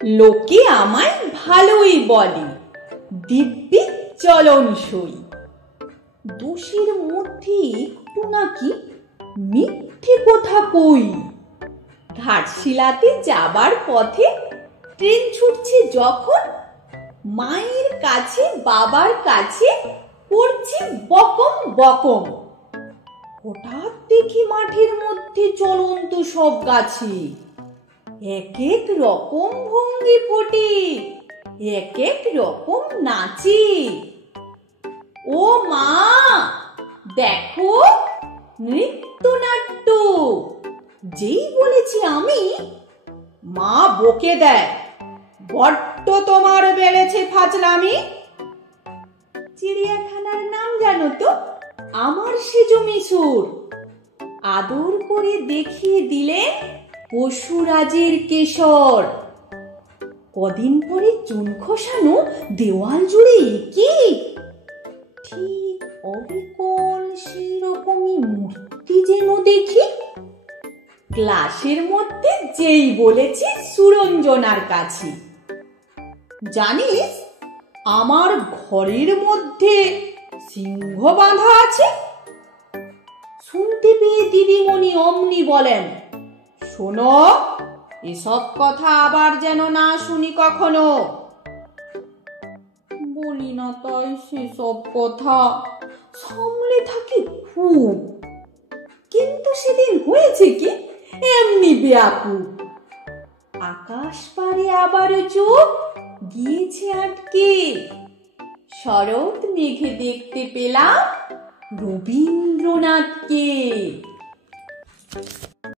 লোকে আমায় ভালোই বলে, দিব্যি চলনসই। দোষের মধ্যে একটু নাকি মিথ্যে কথা কই। ঘাটশিলাতে যাবার পথে ট্রেন ছুটছে যখন, মায়ের কাছে বাবার কাছে করছি বকম বকম। হঠাৎ দেখি মাঠের মধ্যে চলন্ত সব গাছে এক এক রকম ভঙ্গি ফোটে, এক এক রকম নাচে। ও মা, দেখো নৃত্যনাট্য। যেই বলেছি আমি, মা বকে দেয়, বড্ড তোমার বেড়েছে ফাজলামি। চিড়িয়াখানার নাম জানো তো? আমার সেজ মিশর। আদর করে দেখিয়ে দিলেন পশুরাজের কেশর। কদিন পরে চুন খসানো দেওয়াল জুড়ে কি ঠিক অবিকল সেই রকমই মূর্তি যেন দেখি। ক্লাসের মধ্যে যেই বলেছি সুরঞ্জনার কাছে, জানিস আমার ঘরের মধ্যে সিংহ বাঁধা আছে। শুনতে পেয়ে দিদিমণি অমনি বলেন, শোনো, এসব কথা আবার যেন না শুনি কখনো। বলি না তাই সেসব কথা, সামলে থাকি খুব। কিন্তু সেদিন হয়েছে কি, এমনি বেয়াকুব। আকাশ পারে আবারও চোখ গিয়েছে আটকে। শরৎ মেঘে দেখতে পেলাম রবীন্দ্রনাথকে।